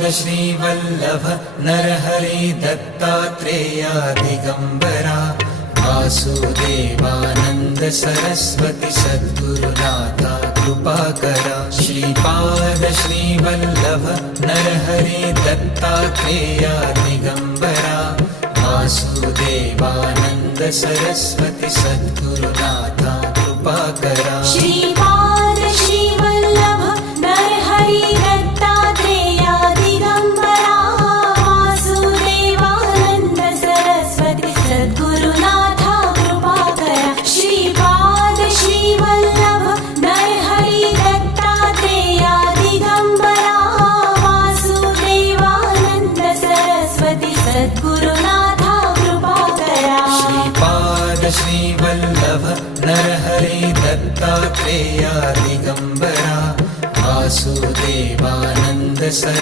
Shrivallabh Narhari Dattatreya Digambara Vasudevanand Saraswati सद्गुरुनाथा कृपाकरा। Shripad Shrivallabh Narhari Dattatreya Digambara Vasudevanand Saraswati सद्गुरुनाथा कृपाकरा। Shripad Shrivallabh Narhari Dattatreya Digambara Vasudevanand Saraswati सद्गुरुनाथा कृपाकरा। Shripad Shrivallabh Narhari Dattatreya Digambara Vasudevanand Saraswati सद्गुरुनाथा कृपाकरा। Shripad Shrivallabh Narhari Dattatreya Digambara Vasudevanand